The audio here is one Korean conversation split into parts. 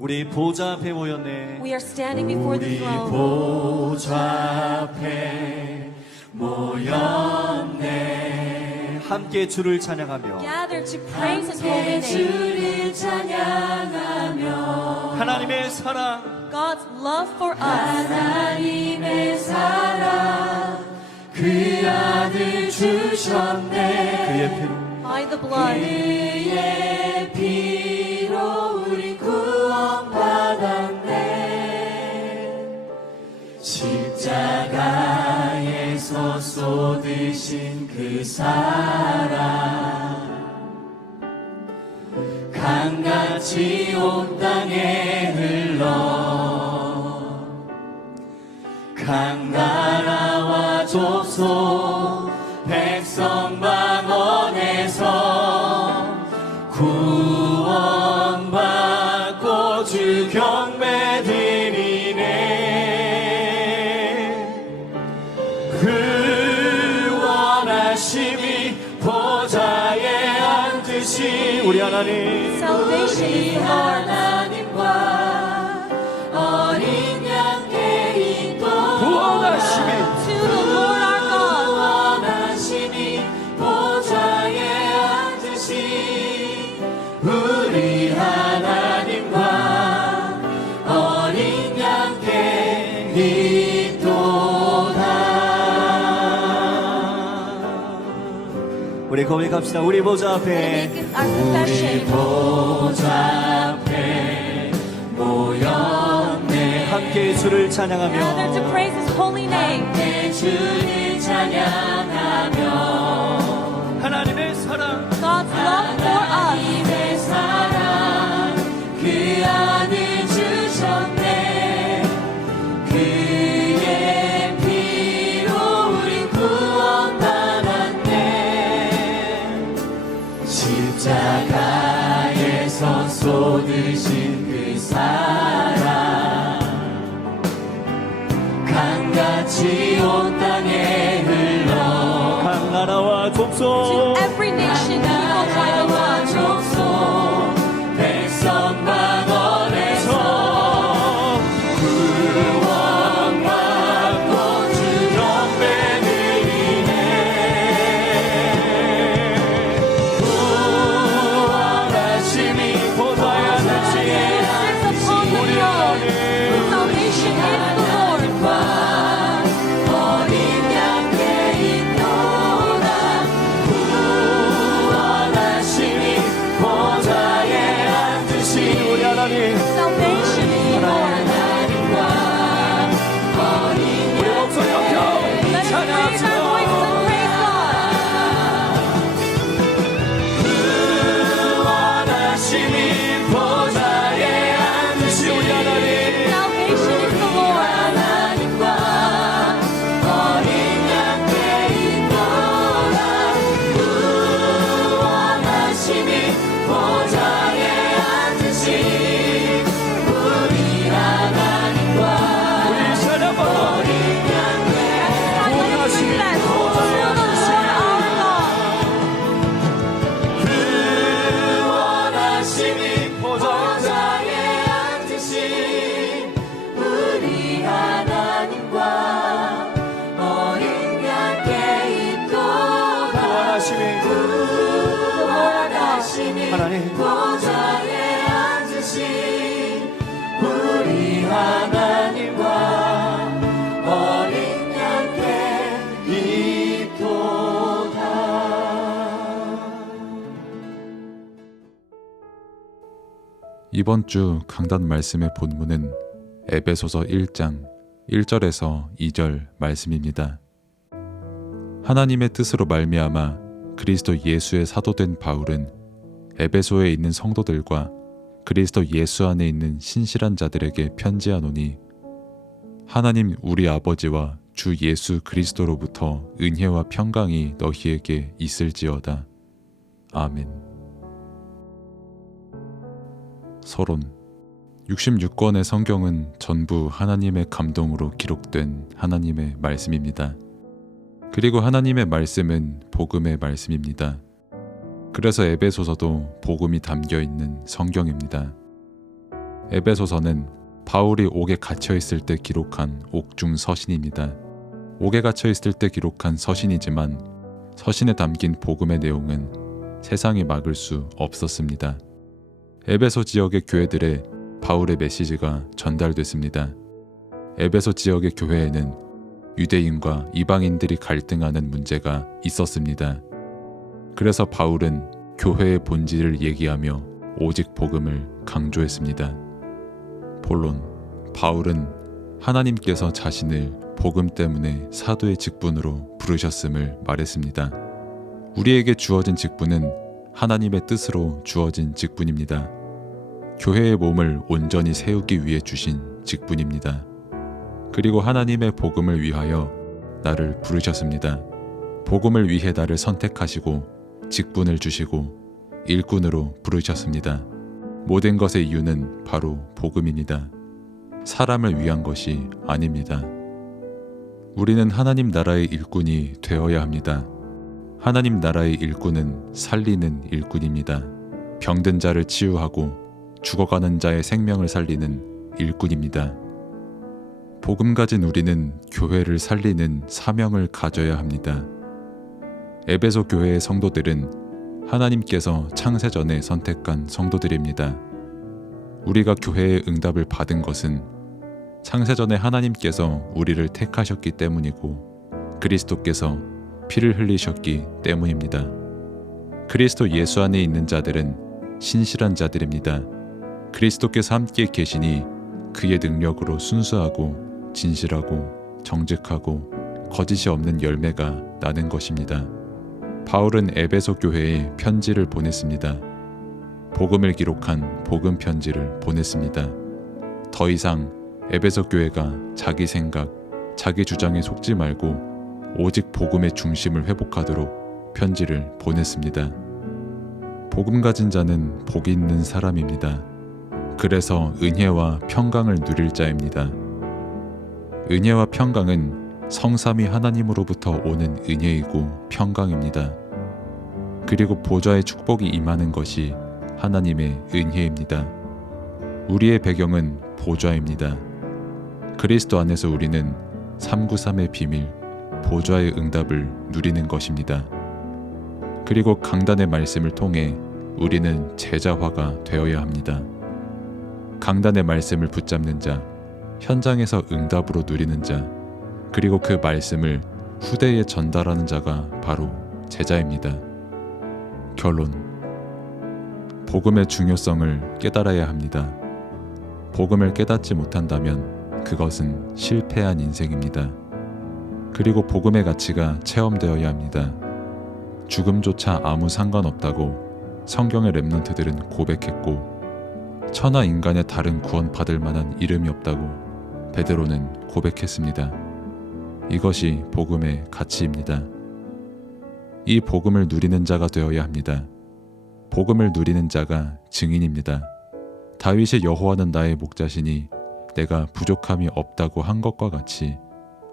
우리 보좌 앞에 모였네. We are standing before the 우리 throne. 보좌 앞에 모였네. 함께 주를 찬양하며 Gather to praise His holy name. 주를 찬양하며 하나님의 사랑, God's love for us. 하나님의 사랑 그 아들 주셨네. 그의 피로 By the blood. 그의 피로 우리 구원받았네. 십자가에서 쏟으신 그 사랑 강같이 온 땅에 흘러 강나라와 족속 백성 방언에서 구원받고 주 경배 드리네. 그 원하심이 보좌에 앉으신 우리 하나님, Salvation is the Lord's. 하나님과 어린 양께 인도 구원하심이 To the Lord our God. 원하심이 보좌에 앉으신 우리 하나님과 어린 양께 있도다. 우리 고백합시다. 우리 보좌 Make 앞에 it our confession. 보좌 앞에 모였네. 함께 주를 Gather 찬양하며 to praise His holy name. 내 주를 찬양하며 하나님의 사랑, God's love for us. 하나님의 사랑 그 아들 주셨네. 그의 피로 우리 구원받았네. 십자가에서 쏟으신 그 사랑 강같이 온 땅에 흘러 강나라와 To 족속 every nation, people, tribe, and tongue. 족속 백성 방언에서 구원받고 주 경배 드리네. 구원하심이 보좌에 앉으신 Sits upon the 우리 throne. 하나님, Salvation is the Lord. 어린 양께 있도다. 구원하심이 보좌에 앉으신 우리 하나님, Salvation is the Lord. 하나님과 어린 우리 목소리 높여 Let us raise our 찬양합시다. voices and praise God. 구원하심이 보좌에 앉으신 우리 하나님 Salvation is the Lord. 하나님과 어린 양께 있도다. 구원하심이 보좌에 앉으신 우리 하나님과 우리 찬양받아 어린 양께 God, let us confess to the Lord our God. 구원하심이 보좌에 앉으신 우리 하나님과 어린 양께 있도다. 구원하심이 구원하심이 하나님. 보좌에 앉으신 우리 하나님과 어린 양께 있도다. 이번 주 강단 말씀의 본문은 에베소서 1장 1절에서 2절 말씀입니다. 하나님의 뜻으로 말미암아 그리스도 예수의 사도된 바울은 에베소에 있는 성도들과 그리스도 예수 안에 있는 신실한 자들에게 편지하노니 하나님 우리 아버지와 주 예수 그리스도로부터 은혜와 평강이 너희에게 있을지어다. 아멘. 서론 66권의 성경은 전부 하나님의 감동으로 기록된 하나님의 말씀입니다. 그리고 하나님의 말씀은 복음의 말씀입니다. 그래서 에베소서도 복음이 담겨 있는 성경입니다. 에베소서는 바울이 옥에 갇혀 있을 때 기록한 옥중 서신입니다. 옥에 갇혀 있을 때 기록한 서신이지만 서신에 담긴 복음의 내용은 세상이 막을 수 없었습니다. 에베소 지역의 교회들에 바울의 메시지가 전달됐습니다. 에베소 지역의 교회에는 유대인과 이방인들이 갈등하는 문제가 있었습니다. 그래서 바울은 교회의 본질을 얘기하며 오직 복음을 강조했습니다. 본론, 바울은 하나님께서 자신을 복음 때문에 사도의 직분으로 부르셨음을 말했습니다. 우리에게 주어진 직분은 하나님의 뜻으로 주어진 직분입니다. 교회의 몸을 온전히 세우기 위해 주신 직분입니다. 그리고 하나님의 복음을 위하여 나를 부르셨습니다. 복음을 위해 나를 선택하시고 직분을 주시고 일꾼으로 부르셨습니다. 모든 것의 이유는 바로 복음입니다. 사람을 위한 것이 아닙니다. 우리는 하나님 나라의 일꾼이 되어야 합니다. 하나님 나라의 일꾼은 살리는 일꾼입니다. 병든 자를 치유하고 죽어가는 자의 생명을 살리는 일꾼입니다. 복음 가진 우리는 교회를 살리는 사명을 가져야 합니다. 에베소 교회의 성도들은 하나님께서 창세전에 선택한 성도들입니다. 우리가 교회의 응답을 받은 것은 창세전에 하나님께서 우리를 택하셨기 때문이고 그리스도께서 피를 흘리셨기 때문입니다. 그리스도 예수 안에 있는 자들은 신실한 자들입니다. 그리스도께서 함께 계시니 그의 능력으로 순수하고 진실하고 정직하고 거짓이 없는 열매가 나는 것입니다. 바울은 에베소 교회에 편지를 보냈습니다. 복음을 기록한 복음 편지를 보냈습니다. 더 이상 에베소 교회가 자기 생각, 자기 주장에 속지 말고 오직 복음의 중심을 회복하도록 편지를 보냈습니다. 복음 가진 자는 복이 있는 사람입니다. 그래서 은혜와 평강을 누릴 자입니다. 은혜와 평강은 성삼위 하나님으로부터 오는 은혜이고 평강입니다. 그리고 보좌의 축복이 임하는 것이 하나님의 은혜입니다. 우리의 배경은 보좌입니다. 그리스도 안에서 우리는 393의 비밀, 보좌의 응답을 누리는 것입니다. 그리고 강단의 말씀을 통해 우리는 제자화가 되어야 합니다. 강단의 말씀을 붙잡는 자, 현장에서 응답으로 누리는 자, 그리고 그 말씀을 후대에 전달하는 자가 바로 제자입니다. 결론. 복음의 중요성을 깨달아야 합니다. 복음을 깨닫지 못한다면 그것은 실패한 인생입니다. 그리고 복음의 가치가 체험되어야 합니다. 죽음조차 아무 상관없다고 성경의 렘넌트들은 고백했고 천하 인간의 다른 구원받을 만한 이름이 없다고 베드로는 고백했습니다. 이것이 복음의 가치입니다. 이 복음을 누리는 자가 되어야 합니다. 복음을 누리는 자가 증인입니다. 다윗이 여호와는 나의 목자시니 내가 부족함이 없다고 한 것과 같이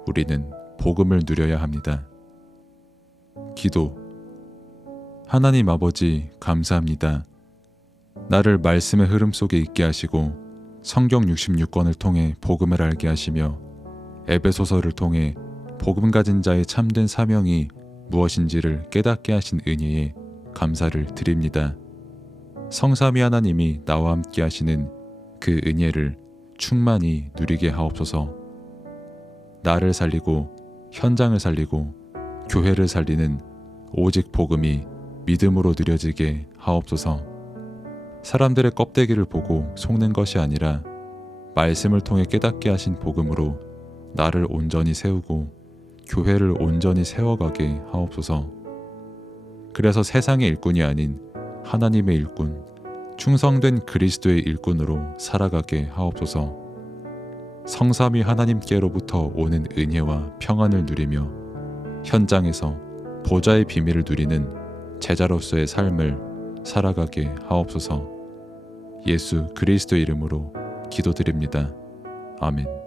우리는 복음을 누려야 합니다. 기도. 하나님 아버지 감사합니다. 나를 말씀의 흐름 속에 있게 하시고 성경 66권을 통해 복음을 알게 하시며 에베소서를 통해 복음 가진 자의 참된 사명이 무엇인지를 깨닫게 하신 은혜에 감사를 드립니다. 성삼위 하나님이 나와 함께 하시는 그 은혜를 충만히 누리게 하옵소서. 나를 살리고 현장을 살리고 교회를 살리는 오직 복음이 믿음으로 누려지게 하옵소서. 사람들의 껍데기를 보고 속는 것이 아니라 말씀을 통해 깨닫게 하신 복음으로 나를 온전히 세우고 교회를 온전히 세워가게 하옵소서. 그래서 세상의 일꾼이 아닌 하나님의 일꾼, 충성된 그리스도의 일꾼으로 살아가게 하옵소서. 성삼위 하나님께로부터 오는 은혜와 평안을 누리며 현장에서 보좌의 비밀을 누리는 제자로서의 삶을 살아가게 하옵소서. 예수 그리스도 이름으로 기도드립니다. 아멘.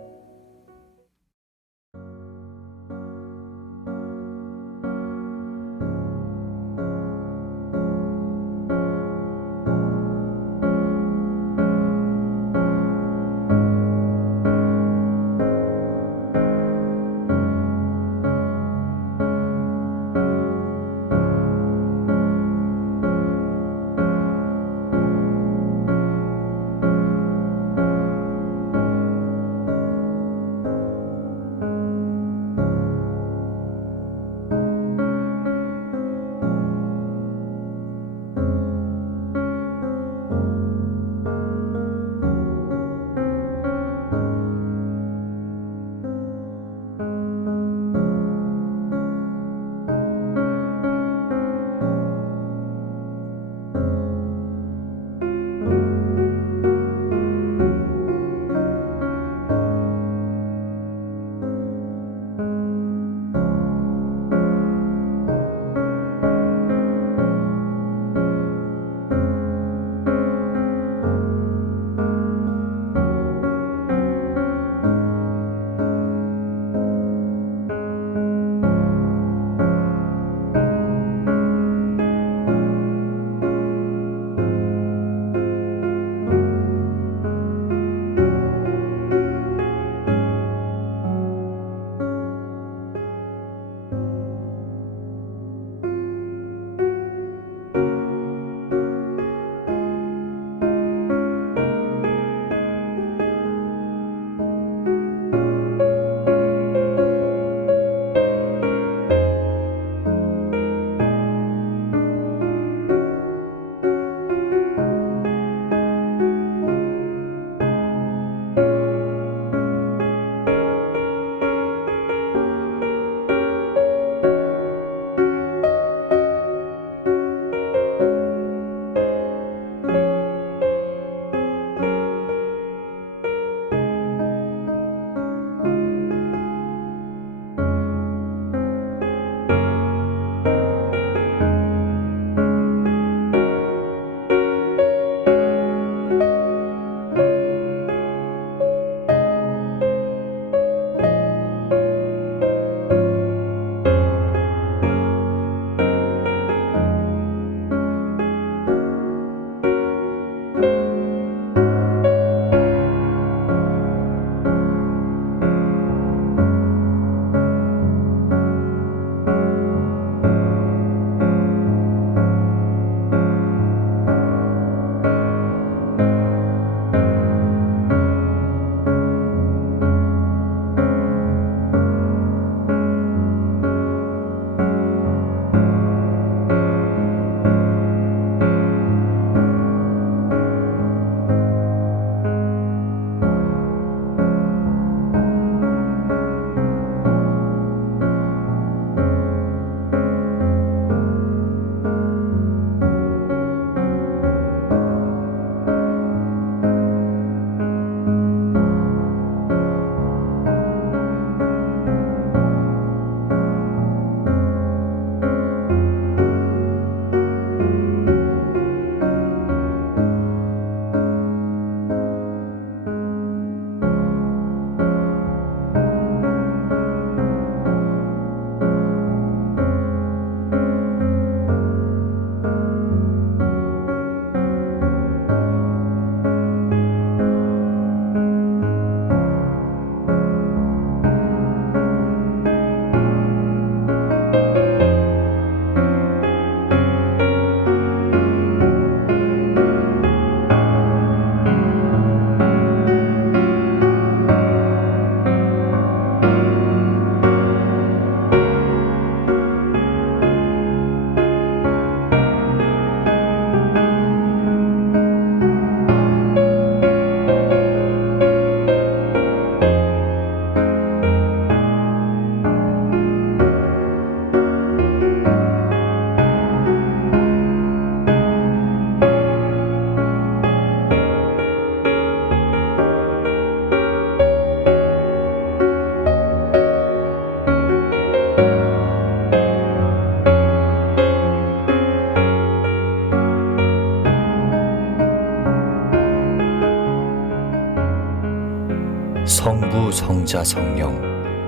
성부, 성자, 성령,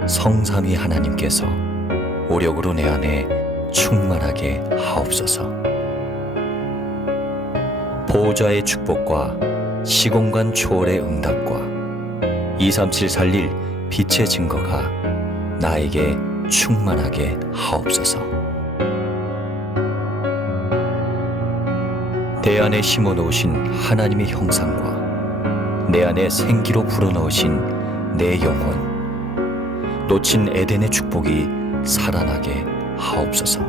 성삼위 하나님께서 오력으로 내 안에 충만하게 하옵소서. 보호자의 축복과 시공간 초월의 응답과 237 살릴 빛의 증거가 나에게 충만하게 하옵소서. 내 안에 심어놓으신 하나님의 형상과 내 안에 생기로 불어넣으신 내 영혼, 놓친 에덴의 축복이 살아나게 하옵소서.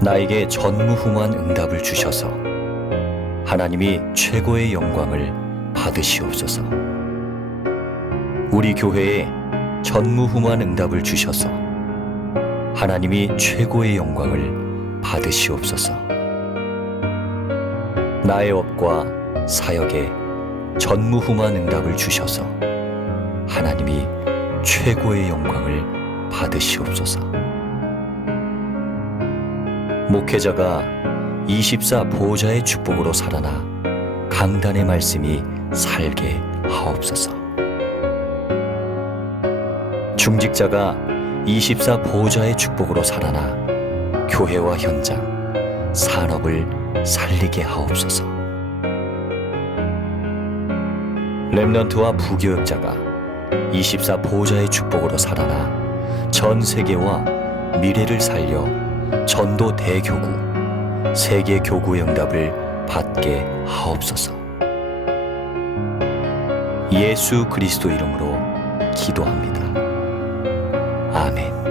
나에게 전무후무한 응답을 주셔서 하나님이 최고의 영광을 받으시옵소서. 우리 교회에 전무후무한 응답을 주셔서 하나님이 최고의 영광을 받으시옵소서. 나의 업과 사역에 전무후무한 응답을 주셔서 하나님이 최고의 영광을 받으시옵소서. 목회자가 24 보호자의 축복으로 살아나 강단의 말씀이 살게 하옵소서. 중직자가 24 보호자의 축복으로 살아나 교회와 현장, 산업을 살리게 하옵소서. 렘넌트와 부교역자가 24 보호자의 축복으로 살아나 전 세계와 미래를 살려 전도 대교구, 세계 교구의 응답을 받게 하옵소서. 예수 그리스도 이름으로 기도합니다. 아멘.